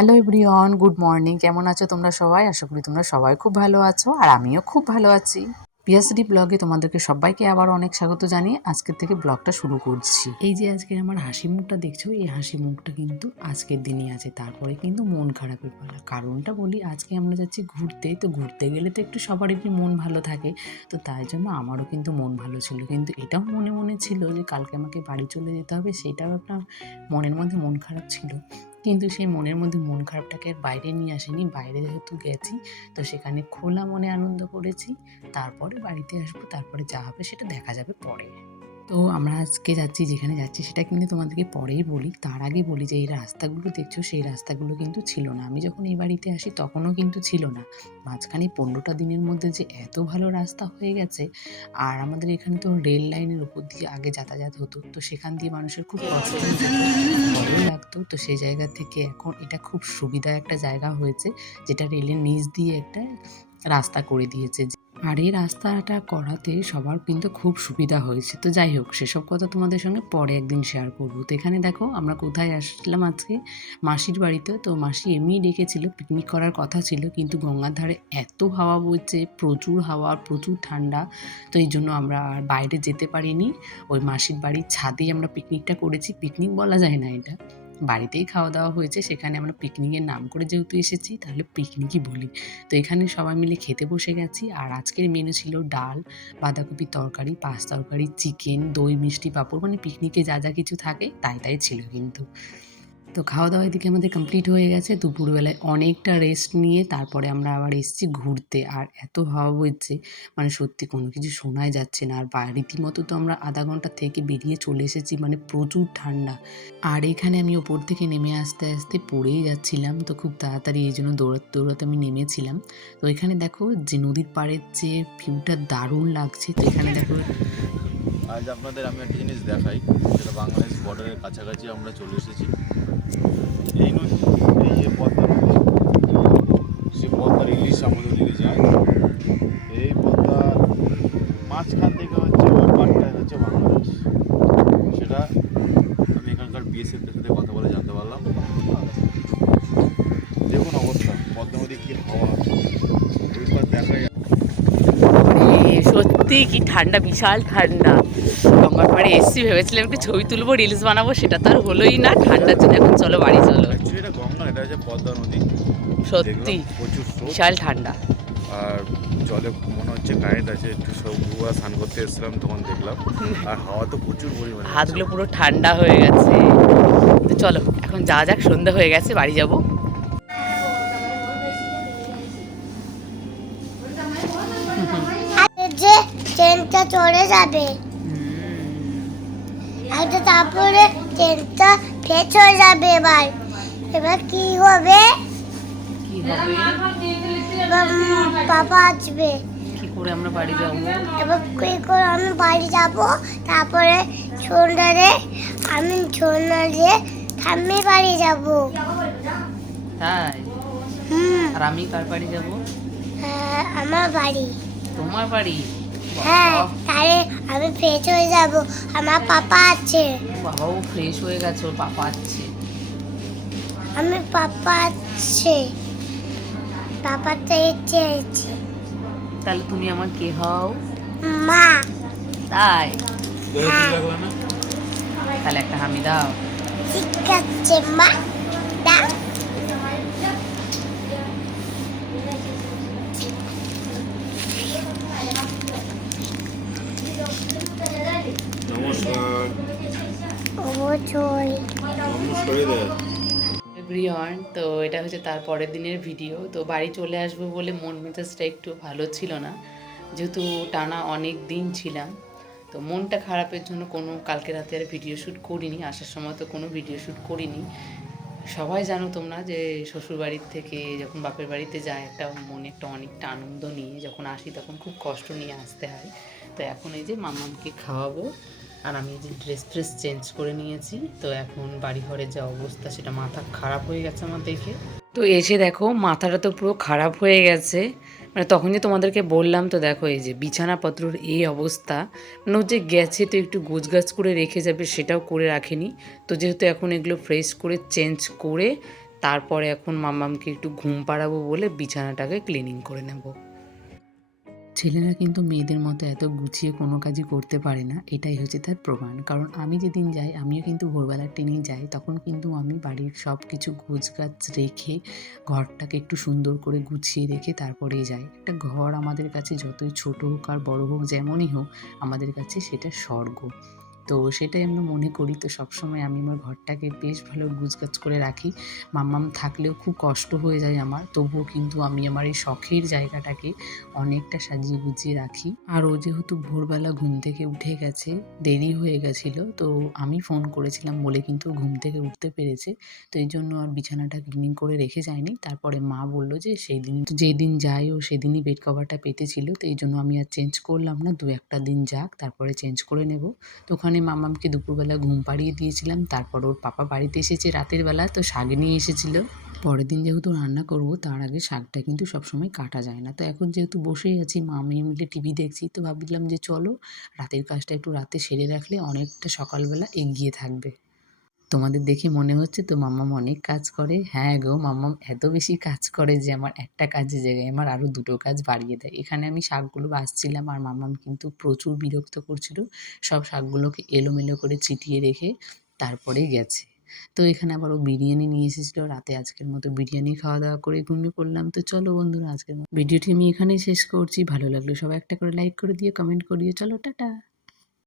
Hello everyone, good morning. কেমন আছো তোমরা সবাই? আশা করি তোমরা সবাই খুব ভালো আছো, আর আমিও খুব ভালো আছি। পিয়াসডি ব্লগে তোমাদেরকে সবাইকে আবার অনেক স্বাগত জানিয়ে আজকের থেকে ব্লগটা শুরু করছি। এই যে আজকের আমার হাসি মুখটা দেখছো, এই হাসি মুখটা কিন্তু আজকের দিনই আছে, তারপরে কিন্তু মন খারাপের পালা। কারণটা বলি, আজকে আমরা যাচ্ছি ঘুরতে, তো ঘুরতে গেলে তো একটু সবারই মন ভালো থাকে, তো তাই জন্য আমারও কিন্তু মন ভালো ছিল, কিন্তু এটাও মনে মনে ছিল যে কালকে আমাকে বাড়ি চলে যেতে হবে, সেটাও একটা মনের মধ্যে মন খারাপ ছিল। কিন্তু সেই মনের মধ্যে মন খারাপটাকে আর বাইরে নিয়ে আসেনি। বাইরে যেহেতু গেছি, তো সেখানে খোলা মনে আনন্দ করেছি। তারপরে বাড়িতে আসবো, তারপরে যা হবে সেটা দেখা যাবে পরে। তো আমরা আজকে যাচ্ছি, যেখানে যাচ্ছি সেটা কিন্তু তোমাদেরকে পরেই বলি। তার আগে বলি যে এই রাস্তাগুলো দেখছো, সেই রাস্তাগুলো কিন্তু ছিল না। আমি যখন এই বাড়িতে আসি তখনও কিন্তু ছিল না। মাঝখানে 15টা দিনের মধ্যে যে এত ভালো রাস্তা হয়ে গেছে। আর আমাদের এখানে তো রেল লাইনের উপর দিয়ে আগে যাতায়াত হতো, তো সেখান দিয়ে মানুষের খুব কষ্ট হতো, ভয়ও লাগতো। তো সেই জায়গা থেকে এখন এটা খুব সুবিধা একটা জায়গা হয়েছে, যেটা রেলের নিচ দিয়ে একটা রাস্তা করে দিয়েছে। আর এই রাস্তাটা করাতে সবার কিন্তু খুব সুবিধা হয়েছে। তো যাই হোক, সেসব কথা তোমাদের সঙ্গে পরে একদিন শেয়ার করবো। তো এখানে দেখো আমরা কোথায় আসলাম আজকে, মাসির বাড়িতে। তো মাসি এমনিই ডেকেছিল, পিকনিক করার কথা ছিল, কিন্তু গঙ্গার ধারে এত হাওয়া বইছে, প্রচুর হাওয়া, প্রচুর ঠান্ডা। তো এই জন্য আমরা আর বাইরে যেতে পারিনি। ওই মাসির বাড়ির ছাদেই আমরা পিকনিকটা করেছি। পিকনিক বলা যায় না এটা, বাড়িতেই খাওয়া দাওয়া হয়েছে। সেখানে আমরা পিকনিকের নাম করে যেহেতু এসেছি, তাহলে পিকনিকই বলি। তো এখানে সবাই মিলে খেতে বসে গেছি। আর আজকের মেনু ছিল ডাল, বাঁধাকপির তরকারি, পাঁচ তরকারি, চিকেন, দই, মিষ্টি, পাঁপড়, মানে পিকনিকে যা যা কিছু থাকে তাই তাই ছিল কিন্তু। তো খাওয়া দাওয়া এদিকে আমাদের কমপ্লিট হয়ে গেছে। দুপুরবেলায় অনেকটা রেস্ট নিয়ে তারপরে আমরা আবার এসেছি ঘুরতে। আর এত হাওয়া বইছে, মানে সত্যি কোনো কিছু শোনাই যাচ্ছে না। আর রীতিমতো তো আমরা আধা ঘন্টা থেকে বেরিয়ে চলে এসেছি, মানে প্রচুর ঠান্ডা। আর এখানে আমি ওপর থেকে নেমে আসতে আসতে পড়েই যাচ্ছিলাম, তো খুব তাড়াতাড়ি এই জন্য দৌড়াতে দৌড়াতে আমি নেমেছিলাম। তো এখানে দেখো যে নদীর পাড়ের যে ভিউটা দারুণ লাগছে। তো এখানে দেখো আজ আপনাদের আমি একটা জিনিস দেখাই, যেটা বাংলাদেশ বর্ডারের কাছাকাছি আমরা চলে এসেছি। এই নদী, এই যে পদ্মা নদী, সে পদ্মার ইলিশ আমাদের দিকে যায়। এই পদ্মার মাঝখান থেকে হচ্ছে ওই পাটটায় হচ্ছে বাংলাদেশ। সেটা আমি এখানকার বিএসএফদের সাথে কথা বলে জানতে পারলাম। দেখুন অবস্থা, পদ্মা নদী কী হাওয়া, ওইবার দেখা যায়। সত্যি কি ঠান্ডা, বিশাল ঠান্ডা। গঙ্গার পাড়ে এসছি, ভেবেছিলাম একটু ছবি তুলবো, রিলস বানাবো, সেটা তো আর হলোই না। ঠান্ডার জন্য এখন চলো বাড়ি চলো। অ্যাকচুয়ালি এটা গঙ্গা, এটা হচ্ছে পদ্মা নদী। সত্যি দেখলাম প্রচুর স্রোত, বিশাল ঠান্ডা। আর জলে মনে হচ্ছে কারেন্ট আছে। একটু সব দুবার স্নান করতে এসেছিলাম, তখন দেখলাম। আর হাওয়া তো প্রচুর পরিমাণে আছে। হাতগুলো পুরো ঠান্ডা হয়ে গেছে। তো চলো এখন যা যাক, সন্ধ্যা হয়ে গেছে, বাড়ি যাবো। যে ট্রেনটা চলে যাবে, আর তারপরে ট্রেনটা ফের চলে যাবে। এবার এবার কি হবে? কি হবে? এবার পাপা আসবে। কি করে আমরা বাড়ি যাবো? এবার কি করে আমি বাড়ি যাব? তারপরে সন্ধ্যারে আমি সন্ধ্যারে ঠাম্মি বাড়ি যাব। তাই? আর আমি কার বাড়ি যাব? আমার বাড়ি। তোমার বাড়ি? হ্যাঁ, তাহলে আমি ফ্রেশ হয়ে যাব। আমার পাপা আছে। বাবাও ফ্রেশ হয়ে গেছে, ওর পাপা আছে। আমি পাপা আছে, পাপাতে এসেছি। তাহলে তুমি আমার কে হও? মা। তাই? হ্যাঁ। তাহলে একটা হামি দাও। ঠিক আছে মা, দাও। নমস্কার। অবশ্যই। এভরিওয়ান, তো এটা হচ্ছে তার পরের দিনের ভিডিও। তো বাড়ি চলে আসবো বলে মন মেজাজটা একটু ভালো ছিল না, যেহেতু টানা অনেক দিন ছিলাম। তো মনটা খারাপের জন্য কালকে রাতে আর ভিডিও শ্যুট করিনি, আসার সময় তো কোনো ভিডিও শ্যুট করিনি। সবাই জানো তোমরা যে শ্বশুর বাড়ির থেকে যখন বাপের বাড়িতে যায়, একটা মনে একটা অনেকটা আনন্দ নিয়ে যখন আসি, তখন খুব কষ্ট নিয়ে আসতে হয়। তো এখন এই যে মামাকে খাওয়াবো, আর আমি এই যে ড্রেস চেঞ্জ করে নিয়েছি। তো এখন বাড়ি ঘরে যা অবস্থা, সেটা মাথা খারাপ হয়ে গেছে আমার দেখে। তো এসে দেখো মাথাটা তো পুরো খারাপ হয়ে গেছে, মানে তখন যে তোমাদেরকে বললাম। তো দেখো এই যে বিছানাপত্রর এই অবস্থা, মানে ও যে গেছে তো একটু গোছগাছ করে রেখে যাবে, সেটাও করে রাখেনি। তো যেহেতু এখন এগুলো ফ্রেশ করে চেঞ্জ করে তারপরে এখন মাম্মামকে একটু ঘুম পাড়াবো বলে বিছানাটাকে ক্লিনিং করে নেব। ছেলেরা কিন্তু মেয়েদের মতো এত গুছিয়ে কোনো কাজই করতে পারে না, এটাই হচ্ছে তার প্রমাণ। কারণ আমি যেদিন যাই, আমিও কিন্তু ভোরবেলার ট্রেনেই যাই, তখন কিন্তু আমি বাড়ির সব কিছু গোছগাছ রেখে ঘরটাকে একটু সুন্দর করে গুছিয়ে রেখে তারপরেই যাই। একটা ঘর আমাদের কাছে যতই ছোট হোক আর বড় হোক, যেমনই হোক, আমাদের কাছে সেটা স্বর্গ। তো সেটাই আমরা মনে করি। তো সবসময় আমি আমার ঘরটাকে বেশ ভালো গুছগাছ করে রাখি। মাম্মাম থাকলেও খুব কষ্ট হয়ে যায় আমার, তবুও কিন্তু আমি আমার এই শখের জায়গাটাকে অনেকটা সাজিয়ে গুছিয়ে রাখি। আর ও যেহেতু ভোরবেলা ঘুম থেকে উঠে গেছে, দেরি হয়ে গেছিলো, তো আমি ফোন করেছিলাম বলে কিন্তু ও ঘুম থেকে উঠতে পেরেছে। তো এই জন্য আর বিছানাটা ক্লিনিং করে রেখে যায়নি। তারপরে মা বলল যে সেই দিন যেদিন যাই ও সেদিনই বেড কভারটা পেতেছিল, তো এই জন্য আমি আর চেঞ্জ করলাম না, 2-1টা দিন যাক, তারপরে চেঞ্জ করে নেব। তো ওখানে মামামকে দুপুরবেলা ঘুম পাড়িয়ে দিয়েছিলাম। তারপর ওর পাপা বাড়িতে এসেছে রাতের বেলা, তো শাক নিয়ে এসেছিল। পরের দিন যেহেতু রান্না করব, তার আগে শাকটা কিন্তু সবসময় কাটা যায় না। তো এখন যেহেতু বসেই আছি, মা মেয়ে মিলে টিভি দেখছি, তো ভাবলাম যে চলো রাতের কাজটা একটু রাতে সেরে রাখলে অনেকটা সকালবেলা এগিয়ে থাকবে। তোমাদের দেখে মনে হচ্ছে তো মাম্মাম অনেক কাজ করে। হ্যাঁ গো, মাম্মাম এত বেশি কাজ করে যে আমার একটা কাজের জায়গায় আমার আরও 2টো কাজ বাড়িয়ে দেয়। এখানে আমি শাকগুলো বাছছিলাম আর মাম্মাম কিন্তু প্রচুর বিরক্ত করছিল। সব শাকগুলোকে এলোমেলো করে ছিটিয়ে রেখে তারপরেই গেছে। তো এখানে আবার ও বিরিয়ানি নিয়ে এসেছিল। রাতে আজকের মতো বিরিয়ানি খাওয়া দাওয়া করে ঘুমিয়ে পড়লাম। তো চলো বন্ধুরা, আজকের ভিডিওটি আমি এখানেই শেষ করছি। ভালো লাগলে সবাই একটা করে লাইক করে দিও, কমেন্ট করিও। চলো টাটা।